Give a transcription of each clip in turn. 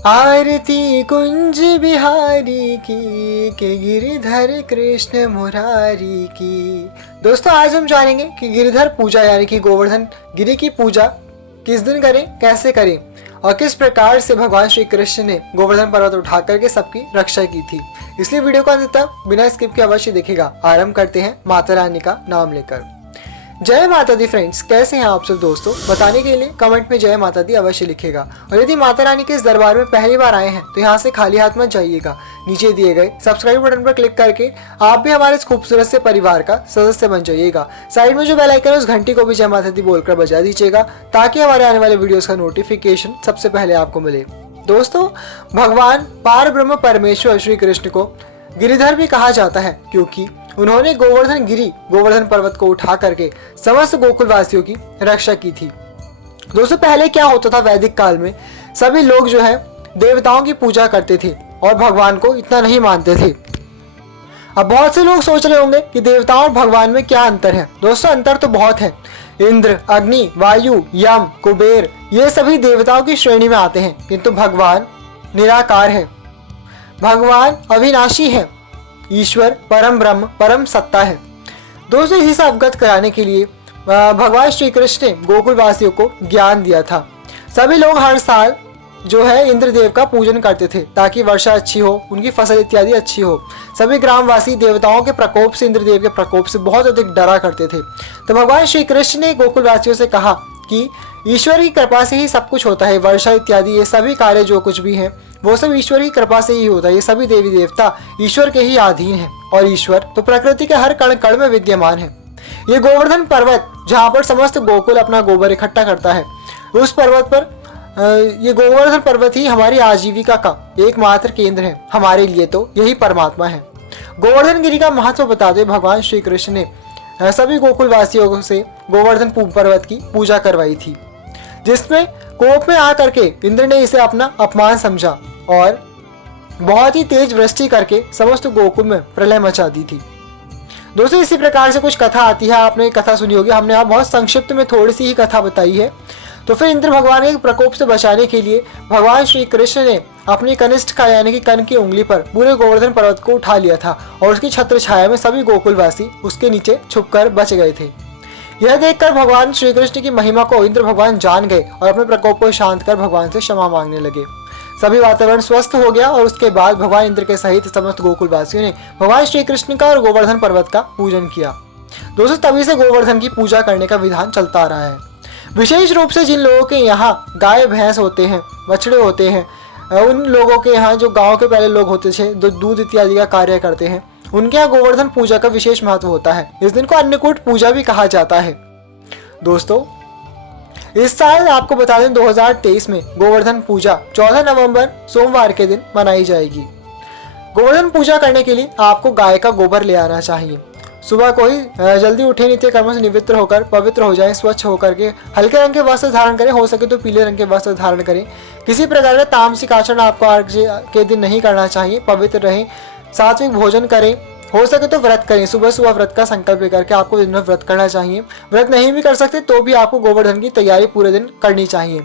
आरती कुंज बिहारी की के गिरिधर कृष्ण मुरारी की। दोस्तों आज हम जानेंगे कि गिरिधर पूजा यानी कि गोवर्धन गिरी की पूजा किस दिन करें, कैसे करें और किस प्रकार से भगवान श्री कृष्ण ने गोवर्धन पर्वत उठा करके सबकी रक्षा की थी। इसलिए वीडियो को अंत तक बिना स्किप के अवश्य देखेगा। आरंभ करते हैं माता रानी का नाम लेकर। जय माता दी फ्रेंड्स, कैसे हैं आप सब दोस्तों? बताने के लिए कमेंट में जय माता दी अवश्य लिखेगा। और यदि माता रानी के इस दरबार में पहली बार आए हैं तो यहाँ से खाली हाथ मत जाइएगा। नीचे दिए गए सब्सक्राइब बटन पर क्लिक करके आप भी हमारे इस खूबसूरत से परिवार का सदस्य बन जाइएगा। साइड में जो बेल आइकन है उस घंटी को भी जय माता दी बोलकर बजा दीजिएगा ताकि हमारे आने वाले वीडियोस का नोटिफिकेशन सबसे पहले आपको मिले। दोस्तों भगवान पार ब्रह्म परमेश्वर श्री कृष्ण को गिरिधर भी कहा जाता है क्योंकि उन्होंने गोवर्धन पर्वत को उठा करके समस्त गोकुल वासियों की रक्षा की थी। दोस्तों पहले क्या होता था, वैदिक काल में सभी लोग जो है देवताओं की पूजा करते थे और भगवान को इतना नहीं मानते थे। अब बहुत से लोग सोच रहे होंगे कि देवताओं और भगवान में क्या अंतर है। दोस्तों अंतर तो बहुत है। इंद्र, अग्नि, वायु, यम, कुबेर ये सभी देवताओं की श्रेणी में आते हैं, किंतु भगवान निराकार है। भगवान अविनाशी है। ईश्वर परम ब्रह्म परम सत्ता है। दोस्तों इसी से अवगत कराने के लिए भगवान श्री कृष्ण ने गोकुल वासियों को ज्ञान दिया था। सभी लोग हर साल जो है इंद्रदेव का पूजन करते थे ताकि वर्षा अच्छी हो, उनकी फसल इत्यादि अच्छी हो। सभी ग्रामवासी देवताओं के प्रकोप से, इंद्रदेव के प्रकोप से बहुत अधिक डरा करते थे। तो भगवान श्री कृष्ण ने गोकुल वासियों से कहा कि ईश्वर की कृपा से ही सब कुछ होता है। वर्षा इत्यादि ये सभी कार्य जो कुछ भी हैं वो सब ईश्वर की कृपा से ही होता है। ये सभी देवी देवता ईश्वर के ही अधीन है और ईश्वर तो प्रकृति के हर कण कण में विद्यमान है। ये गोवर्धन पर्वत जहाँ पर समस्त गोकुल अपना गोबर इकट्ठा करता है, उस पर्वत पर ये गोवर्धन पर्वत ही हमारी आजीविका का एकमात्र केंद्र है। हमारे लिए तो यही परमात्मा है। गोवर्धन गिरी का महत्व बताते भगवान श्री कृष्ण ने सभी गोकुल वासियों से गोवर्धन पर्वत की पूजा करवाई थी, जिसमें कोप में आकर के इंद्र ने इसे अपना अपमान समझा और बहुत ही तेज वृष्टि करके समस्त गोकुल में प्रलय मचा दी थी। दोस्तों इसी प्रकार से कुछ कथा आती है, आपने कथा सुनी होगी। हमने आप बहुत संक्षिप्त में थोड़ी सी ही कथा बताई है। तो फिर इंद्र भगवान के प्रकोप से बचाने के लिए भगवान श्री कृष्ण ने अपनी कनिष्ठ का यानी कि कन की उंगली पर पूरे गोवर्धन पर्वत को उठा लिया था और उसकी छत्र छाया में सभी गोकुलवासी उसके नीचे छुपकर बच गए थे। यह देखकर भगवान श्री कृष्ण की महिमा को इंद्र भगवान जान गए और अपने प्रकोप को शांत कर भगवान से क्षमा मांगने लगे। सभी वातावरण स्वस्थ हो गया और उसके बाद भगवान इंद्र के सहित समस्त गोकुलवासियों ने भगवान श्री कृष्ण का और गोवर्धन पर्वत का पूजन किया। दोस्तों तभी से गोवर्धन की पूजा करने का विधान चलता आ रहा है। विशेष रूप से जिन लोगों के यहाँ गाय भैंस होते हैं, बछड़े होते हैं, उन लोगों के यहाँ जो गाँव के पहले लोग होते थे दूध इत्यादि का कार्य करते हैं, उनके यहाँ गोवर्धन पूजा का विशेष महत्व होता है। इस दिन को अन्नकूट पूजा भी कहा जाता है। दोस्तों इस साल आपको बता दें 2023 में गोवर्धन पूजा 14 नवंबर सोमवार के दिन मनाई जाएगी। गोवर्धन पूजा करने के लिए आपको गाय का गोबर ले आना चाहिए। सुबह को ही जल्दी उठे, नित्य कर्मों से निवृत्त होकर पवित्र हो जाएं, स्वच्छ होकर के हल्के रंग के वस्त्र धारण करें, हो सके तो पीले रंग के वस्त्र धारण करें। किसी प्रकार का तामसिक आचरण आपको आज के दिन नहीं करना चाहिए। पवित्र रहें, सात्विक भोजन करें, हो सके तो व्रत करें। सुबह सुबह व्रत का संकल्प करके आपको दिन में व्रत करना चाहिए। व्रत नहीं भी कर सकते तो भी आपको गोवर्धन की तैयारी पूरे दिन करनी चाहिए।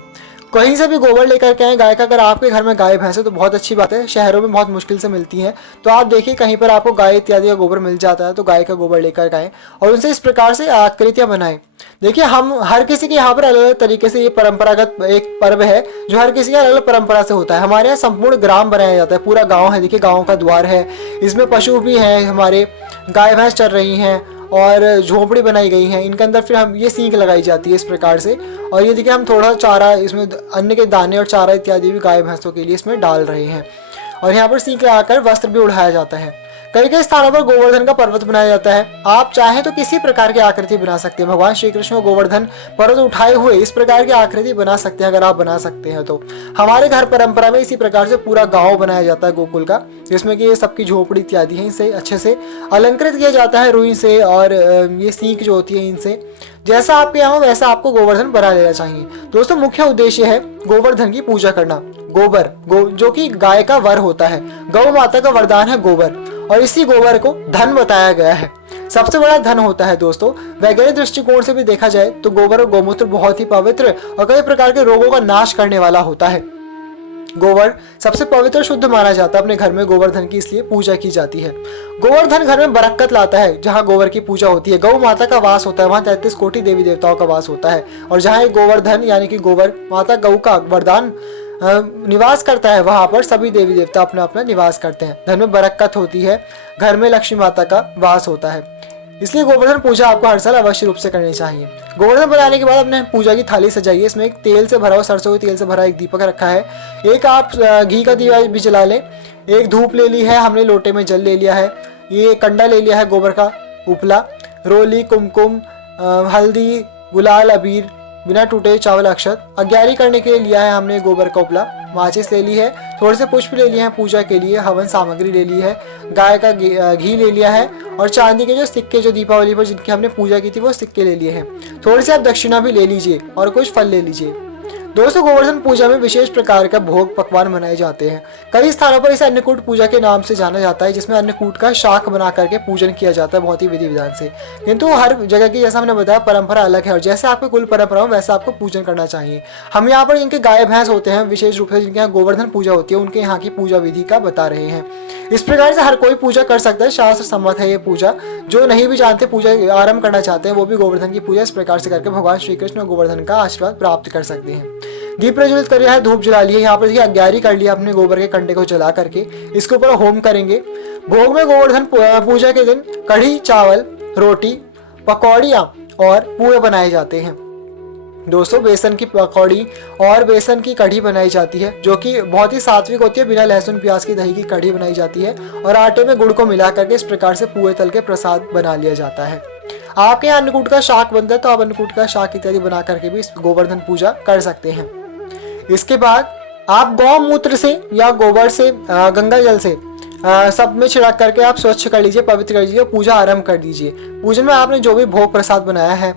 कहीं से भी गोबर लेकर के आए गाय का। अगर आपके घर में गाय भैंस है तो बहुत अच्छी बात है। शहरों में बहुत मुश्किल से मिलती हैं, तो आप देखिए कहीं पर आपको गाय इत्यादि का गोबर मिल जाता है तो गाय का गोबर लेकर आए और उनसे इस प्रकार से आकृतियां बनाएं। देखिए हम हर किसी के यहाँ पर अलग अलग तरीके से ये परंपरागत एक पर्व है जो हर किसी की अलग अलग परंपरा से होता है। हमारे यहाँ संपूर्ण ग्राम बनाया जाता है, पूरा गाँव है। देखिए गाँव का द्वार है, इसमें पशु भी हैं, हमारे गाय भैंस चल रही हैं और झोपड़ी बनाई गई है। इनके अंदर फिर हम ये सींक लगाई जाती है इस प्रकार से। और ये देखिए हम थोड़ा चारा, इसमें अन्न के दाने और चारा इत्यादि भी गाय भैंसों के लिए इसमें डाल रहे हैं। और यहाँ पर सींक लगाकर वस्त्र भी उड़ाया जाता है। कई कई स्थानों पर गोवर्धन का पर्वत बनाया जाता है। आप चाहें तो किसी प्रकार की आकृति बना सकते हैं। भगवान श्री कृष्ण को गोवर्धन पर्वत उठाए हुए इस प्रकार की आकृति बना सकते हैं अगर आप बना सकते हैं तो। हमारे घर परंपरा में इसी प्रकार से पूरा गांव बनाया जाता है गोकुल का, जिसमें कि ये सबकी झोपड़ी इत्यादि है, इसे अच्छे से अलंकृत किया जाता है रुई से और ये सींक जो होती है इनसे। जैसा आपके यहाँ हो वैसा आपको गोवर्धन बना लेना चाहिए। दोस्तों मुख्य उद्देश्य है गोवर्धन की पूजा करना। गोबर जो कि गाय का वर होता है, गौ माता का वरदान है गोबर, और इसी गोबर को धन बताया गया है। सबसे बड़ा धन होता है दोस्तों। वैज्ञानिक दृष्टिकोण से भी देखा जाए तो गोबर और गौमूत्र बहुत ही पवित्र और कई प्रकार के रोगों का नाश करने वाला होता है। गोबर सबसे पवित्र शुद्ध माना जाता है। अपने घर में गोवर्धन की इसलिए पूजा की जाती है। गोवर्धन घर में बरकत लाता है। जहाँ गोबर की पूजा होती है, गौ माता का वास होता है, वहाँ 33 कोटि देवी देवताओं का वास होता है। और जहाँ एक गोवर्धन यानी कि गोबर माता गौ का वरदान निवास करता है, वहां पर सभी देवी देवता अपना अपना निवास करते हैं। घर में बरकत होती है, घर में लक्ष्मी माता का वास होता है। इसलिए गोवर्धन पूजा आपको हर साल अवश्य रूप से करनी चाहिए। गोवर्धन बनाने के बाद अपने पूजा की थाली सजाइए। इसमें एक तेल से भरा हुआ, सरसों के तेल से भरा एक दीपक रखा है। एक आप घी का दिया भी जला लें। एक धूप ले ली है हमने, लोटे में जल ले लिया है। ये कंडा ले लिया है गोबर का उपला, रोली, कुमकुम, हल्दी, गुलाल, अबीर, बिना टूटे चावल, अक्षत। अग्यारी करने के लिए लिया है हमने गोबर का उपला। माचिस ले ली है, थोड़े से पुष्प ले लिए हैं पूजा के लिए, हवन सामग्री ले ली है, गाय का घी ले लिया है, और चांदी के जो सिक्के जो दीपावली पर जिनकी हमने पूजा की थी वो सिक्के ले लिए हैं। थोड़ी सी आप दक्षिणा भी ले लीजिए और कुछ फल ले लीजिए। दोस्तों, गोवर्धन पूजा में विशेष प्रकार का भोग पकवान बनाए जाते हैं। कई स्थानों पर इसे अन्नकूट पूजा के नाम से जाना जाता है, जिसमें अन्नकूट का शाक बना करके पूजन किया जाता है बहुत ही विधि विधान से। किंतु हर जगह की, जैसा हमने बताया, परंपरा अलग है और जैसे आपकी कुल परंपरा हो वैसा आपको पूजन करना चाहिए। हम यहाँ पर जिनके गाय भैंस होते हैं, विशेष रूप से जिनके यहाँ गोवर्धन पूजा होती है, उनके यहाँ की पूजा विधि का बता रहे हैं। इस प्रकार से हर कोई पूजा कर सकता है, शास्त्र सम्मत है ये पूजा। जो नहीं भी जानते, पूजा आरंभ करना चाहते हैं, वो भी गोवर्धन की पूजा इस प्रकार से करके भगवान श्री कृष्ण और गोवर्धन का आशीर्वाद प्राप्त कर सकते हैं। दीप प्रज्वलित कर लिया है, धूप जला लिए, यहाँ पर देखिए अग्यारी कर लिया अपने गोबर के कंडे को जला करके। इसके ऊपर होम करेंगे। भोग में गोवर्धन पूजा के दिन कढ़ी, चावल, रोटी, पकौड़ियाँ और पुए बनाए जाते हैं। दोस्तों, बेसन की पकौड़ी और बेसन की कढ़ी बनाई जाती है, जो कि बहुत ही सात्विक होती है। बिना लहसुन प्याज की दही की कढ़ी बनाई जाती है और आटे में गुड़ को मिला करके इस प्रकार से पुए तल के प्रसाद बना लिया जाता है। आपके यहाँ अन्नकूट का शाक बनता है तो आप अन्नकूट का शाक इत्यादि बना करके भी इस गोवर्धन पूजा कर सकते हैं। इसके बाद आप गौमूत्र से या गोबर से, गंगा जल से सब में छिड़क करके आप स्वच्छ कर लीजिए, पवित्र कर लीजिए, पूजा आरंभ कर दीजिए। पूजन में आपने जो भी भोग प्रसाद बनाया है,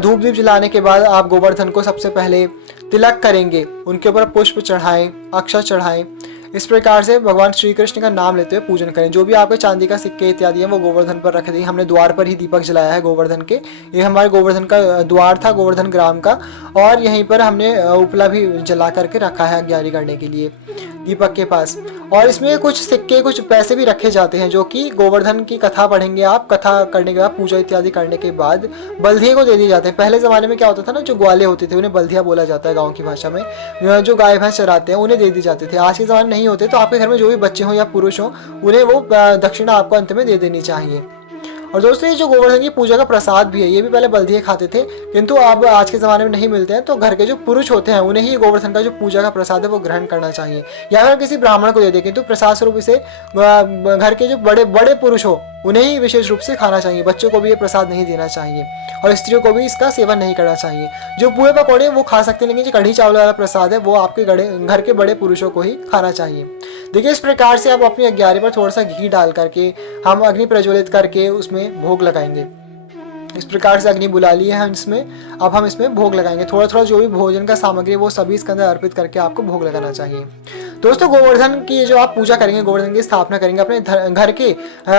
धूप दीप जलाने के बाद आप गोवर्धन को सबसे पहले तिलक करेंगे, उनके ऊपर पुष्प चढ़ाएं, अक्षत चढ़ाएं। इस प्रकार से भगवान श्री कृष्ण का नाम लेते हुए पूजन करें। जो भी आपके चांदी का सिक्के इत्यादि हैं वो गोवर्धन पर रख दें। हमने द्वार पर ही दीपक जलाया है गोवर्धन के। ये हमारे गोवर्धन का द्वार था, गोवर्धन ग्राम का, और यहीं पर हमने उपला भी जला करके रखा है अग्यारी करने के लिए दीपक के पास। और इसमें कुछ सिक्के, कुछ पैसे भी रखे जाते हैं, जो कि गोवर्धन की कथा पढ़ेंगे आप। कथा करने के बाद, पूजा इत्यादि करने के बाद बल्धिये को दे दिए जाते हैं। पहले ज़माने में क्या होता था ना, जो ग्वाले होते थे उन्हें बल्धिया बोला जाता है गाँव की भाषा में, जो गाय भैंस चराते हैं उन्हें दे दिए जाते थे। आज के ज़माने नहीं होते, तो आपके घर में जो भी बच्चे हों या पुरुष हों, उन्हें वो दक्षिणा आपको अंत में दे देनी चाहिए। और दोस्तों, ये जो गोवर्धन की पूजा का प्रसाद भी है, ये भी पहले बल्दिये खाते थे, किंतु अब आज के ज़माने में नहीं मिलते हैं। तो घर के जो पुरुष होते हैं उन्हें ही गोवर्धन का जो पूजा का प्रसाद है वो ग्रहण करना चाहिए, या फिर किसी ब्राह्मण को दे दे। किंतु प्रसाद स्वरूप इसे घर के जो बड़े बड़े पुरुष हो उन्हें ही विशेष रूप से खाना चाहिए। बच्चों को भी ये प्रसाद नहीं देना चाहिए और स्त्रियों को भी इसका सेवन नहीं करना चाहिए। जो पुए पकौड़े वो खा सकते हैं, लेकिन जो कढ़ी चावल वाला प्रसाद है वो आपके घर के बड़े पुरुषों को ही खाना चाहिए। देखिए, इस प्रकार से आप अपनी अग्यारी पर थोड़ा सा घी डाल करके हम अग्नि प्रज्वलित करके उसमें भोग लगाएंगे। इस प्रकार से अग्नि बुला ली है इसमें। अब हम इसमें भोग लगाएंगे। थोड़ा थोड़ा जो भी भोजन का सामग्री है वो सभी इसके अंदर अर्पित करके आपको भोग लगाना चाहिए। दोस्तों, गोवर्धन की जो आप पूजा करेंगे, गोवर्धन की स्थापना करेंगे अपने घर के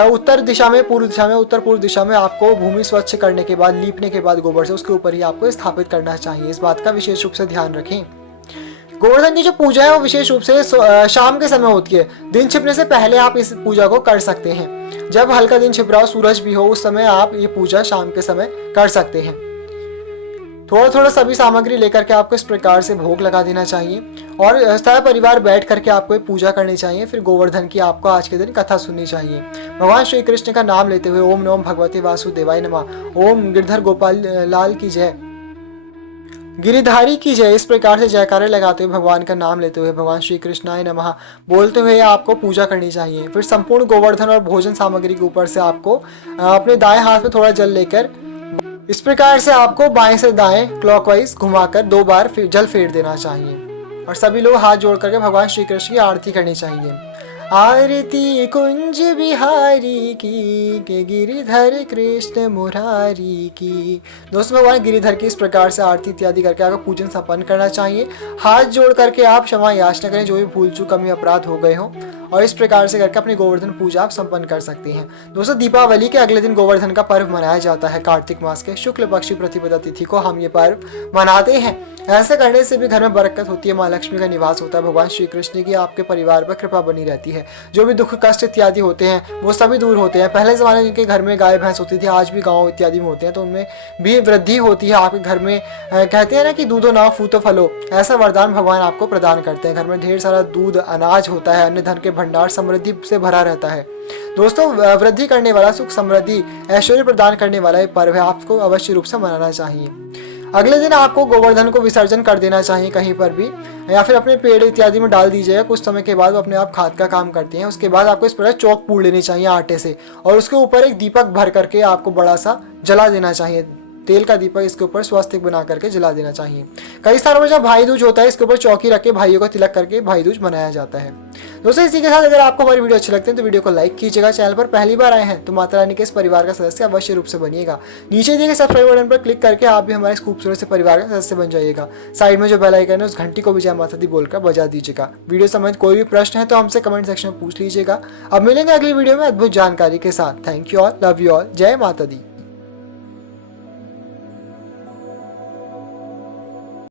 उत्तर दिशा में, पूर्व दिशा में, उत्तर पूर्व दिशा में आपको भूमि स्वच्छ करने के बाद, लीपने के बाद गोबर से उसके ऊपर ही आपको स्थापित करना चाहिए। इस बात का विशेष रूप से ध्यान रखें। गोवर्धन की जो पूजा है वो विशेष रूप से शाम के समय होती है। दिन छिपने से पहले आप इस पूजा को कर सकते हैं। जब हल्का दिन छिप रहा हो, सूरज भी हो, उस समय आप ये पूजा शाम के समय कर सकते हैं। थोड़ा थोड़ा सभी सामग्री लेकर के आपको इस प्रकार से भोग लगा देना चाहिए और सारा परिवार बैठ करके आपको पूजा करनी चाहिए। फिर गोवर्धन की आपको आज के दिन कथा सुननी चाहिए। भगवान श्री कृष्ण का नाम लेते हुए ओम नमो भगवते वासुदेवाय नमः, ओम गिरधर गोपाल लाल की जय, गिरिधारी की जय, इस प्रकार से जयकारे लगाते हुए भगवान का नाम लेते हुए भगवान श्री कृष्णाय नमः बोलते हुए आपको पूजा करनी चाहिए। फिर संपूर्ण गोवर्धन और भोजन सामग्री के ऊपर से आपको अपने दाएं हाथ में थोड़ा जल लेकर इस प्रकार से आपको बाएं से दाएं क्लॉकवाइज घुमाकर 2 बार जल फेर देना चाहिए और सभी लोग हाथ जोड़ करके भगवान श्री कृष्ण की आरती करनी चाहिए। आरती कुंज बिहारी की, के गिरिधर कृष्ण मुरारी की। दोस्तों, भगवान गिरिधर की इस प्रकार से आरती इत्यादि करके आपको पूजन संपन्न करना चाहिए। हाथ जोड़ करके आप क्षमा याचना करें जो भी भूल चूक कमी अपराध हो गए हो और इस प्रकार से करके अपनी गोवर्धन पूजा आप संपन्न कर सकती हैं। दोस्तों दीपावली के अगले दिन गोवर्धन का पर्व मनाया जाता है। कार्तिक मास के शुक्ल पक्ष की प्रतिपदा तिथि को हम ये पर्व मनाते हैं। ऐसे करने से भी घर में बरकत होती है, माँ लक्ष्मी का निवास होता है, भगवान श्री कृष्ण की आपके परिवार पर कृपा बनी रहती है। जो भी दुख कष्ट इत्यादि होते हैं वो सभी दूर होते हैं। पहले ज़माने में जिनके घर में गाय भैंस होती थी, आज भी गाँव इत्यादि में होते हैं, तो उनमें भी वृद्धि होती है। आपके घर में कहते हैं ना कि दूधो नाव फूतो फलो, ऐसा वरदान भगवान आपको प्रदान करते हैं। घर में ढेर सारा दूध अनाज होता है, अन्य धन के भंडार समृद्धि से भरा रहता है। दोस्तों वृद्धि करने वाला, सुख समृद्धि ऐश्वर्य प्रदान करने वाला ये पर्व है, आपको अवश्य रूप से मनाना चाहिए। अगले दिन आपको गोवर्धन को विसर्जन कर देना चाहिए कहीं पर भी, या फिर अपने पेड़ इत्यादि में डाल दीजिएगा। कुछ समय के बाद वो अपने आप खाद का काम करते हैं। उसके बाद आपको इस प्रकार चौक पूड़ लेनी चाहिए आटे से, और उसके ऊपर एक दीपक भर करके आपको बड़ा सा जला देना चाहिए। तेल का दीपक इसके ऊपर स्वास्तिक बना करके जला देना चाहिए। कई स्थानों में जब भाई दूज होता है, इसके ऊपर चौकी रख के भाइयों को तिलक करके भाई दूज मनाया जाता है। दोस्तों इसी के साथ अगर आपको हमारी वीडियो अच्छी लगती है तो वीडियो को लाइक कीजिएगा। चैनल पर पहली बार आए हैं तो माता रानी के इस परिवार का सदस्य अवश्य रूप से बनिएगा। नीचे दिए गए सब्सक्राइब बटन पर क्लिक करके आप भी हमारे इस खूबसूरत से परिवार का सदस्य बन जाइएगा। साइड में जो बेल आइकन है उस घंटी को भी जय माता दी बोलकर बजा दीजिएगा। वीडियो संबंधित कोई भी प्रश्न है तो हमसे कमेंट सेक्शन में पूछ लीजिएगा। अब मिलेंगे अगली वीडियो में अद्भुत जानकारी के साथ। Thank you all, love you all, जय माता दी।